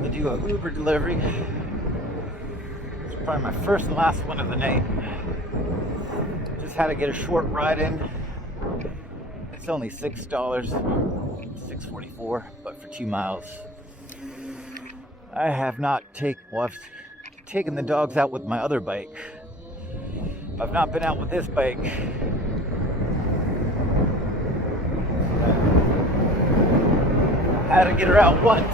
about to do a Uber delivery. It's probably my first and last one of the night. Just had to get a short ride in. It's only $6, $6.44, but for 2 miles. I have not I've taken the dogs out with my other bike. I've not been out with this bike. I had to get her out once.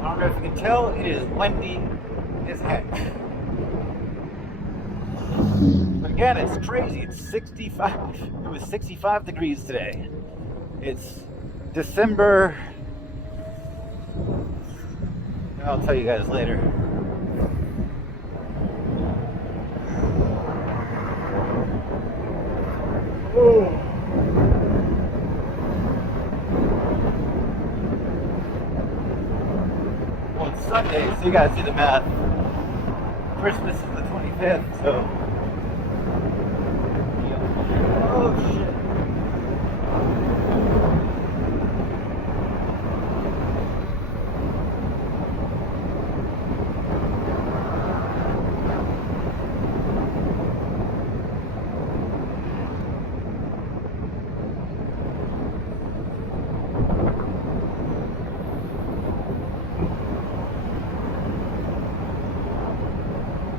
I don't know if you can tell, it is windy as heck. But again, it's crazy. It's 65. It was 65 degrees today. It's December. I'll tell you guys later. Well, it's Sunday, so you guys do the math. Christmas is the 25th, so. Oh shit.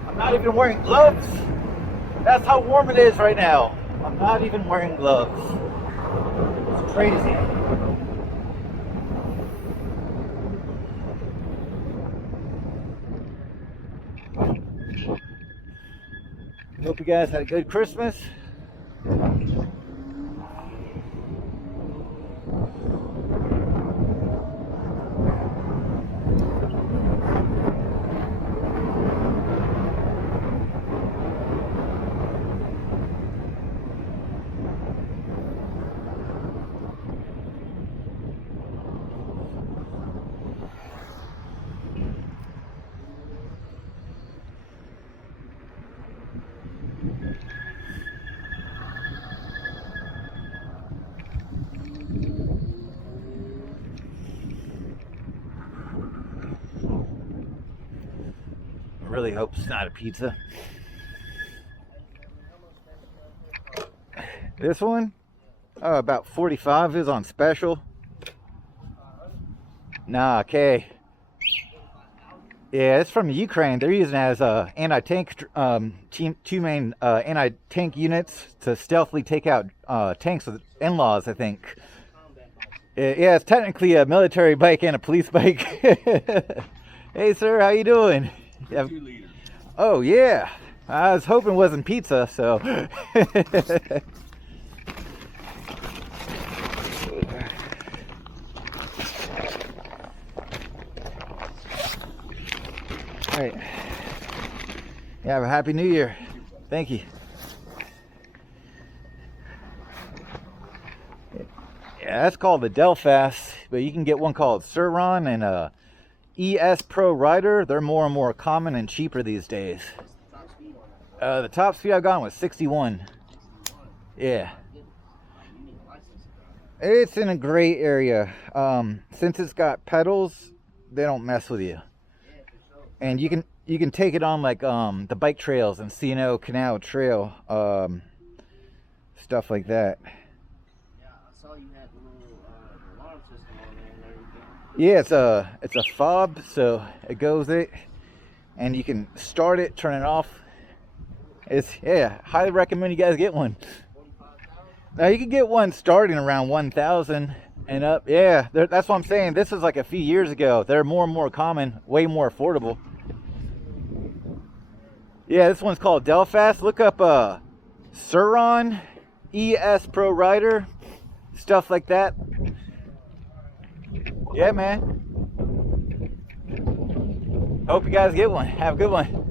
I'm not even wearing gloves. That's how warm it is right now. I'm not even wearing gloves. It's crazy. Hope you guys had a good Christmas. I really hope it's not a pizza. This one, about 45 is on special. Nah, okay. Yeah, it's from Ukraine. They're using it as anti-tank, two main anti-tank units to stealthily take out tanks with in-laws, I think. Yeah, it's technically a military bike and a police bike. Hey, sir, how you doing? Oh, yeah. I was hoping it wasn't pizza, so. All right. Yeah, have a happy new year. Thank you. Yeah, that's called the Delfast, but you can get one called Sur-Ron and ES Pro Rider. They're more and more common and cheaper these days. The top speed I've gotten was 61. Yeah. It's in a gray area. Since it's got pedals, they don't mess with you. And you can take it on like the bike trails and C&O Canal Trail, stuff like that. Yeah, I saw you had the little alarm system on there and everything. Yeah, it's a fob, so it goes it, and you can start it, turn it off. Highly recommend you guys get one. Now you can get one starting around 1,000 and up. Yeah, that's what I'm saying. This is like a few years ago. They're more and more common, way more affordable. Yeah, this one's called Delfast. Look up Sur-Ron, ES Pro Rider, stuff like that. Yeah, man. Hope you guys get one. Have a good one.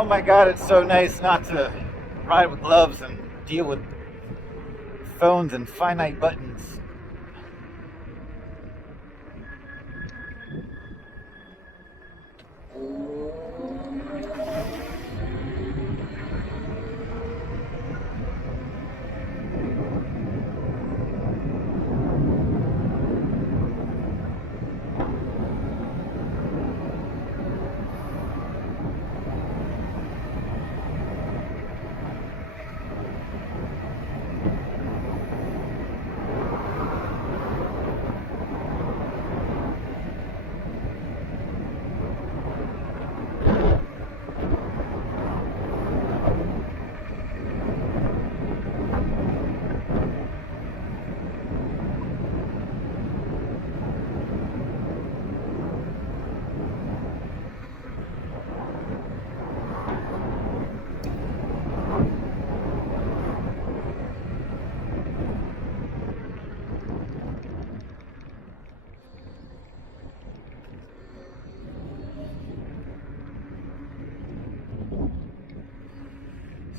Oh my god, it's so nice not to ride with gloves and deal with phones and finite buttons.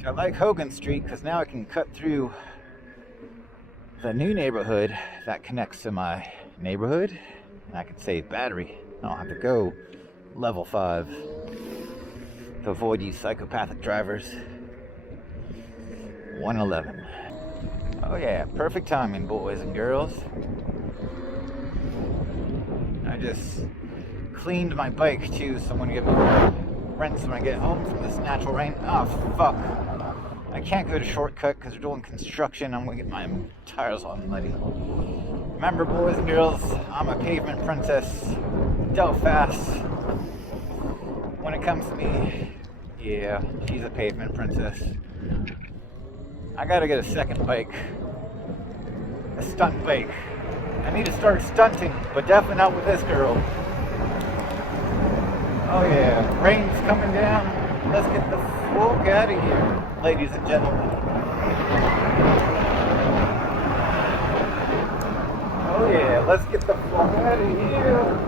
I like Hogan Street because now I can cut through the new neighborhood that connects to my neighborhood, and I can save battery. I don't have to go level 5 to avoid these psychopathic drivers. 111. Oh yeah, perfect timing, boys and girls. I just cleaned my bike too, so I'm gonna get rinse when I get home from this natural rain. Oh fuck. I can't go to shortcut because they're doing construction. I'm gonna get my tires all muddy. Remember, boys and girls, I'm a pavement princess. Dealt fast. When it comes to me, yeah, she's a pavement princess. I gotta get a second bike. A stunt bike. I need to start stunting, but definitely not with this girl. Oh yeah, rain's coming down. Let's get the fuck out of here, ladies and gentlemen. Oh yeah, let's get the fuck out of here.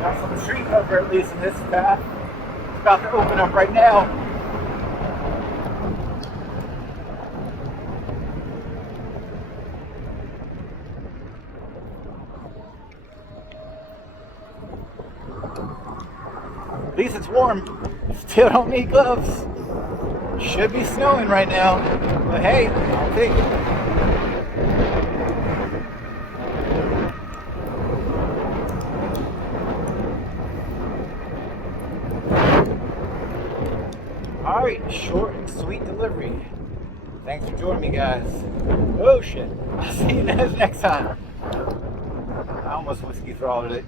Got some tree cover at least in this path. It's about to open up right now. At least it's warm. Still don't need gloves. Should be snowing right now. But hey, I'll take it. Alright, short and sweet delivery. Thanks for joining me, guys. Oh shit. I'll see you guys next time. I almost whiskey throttled it.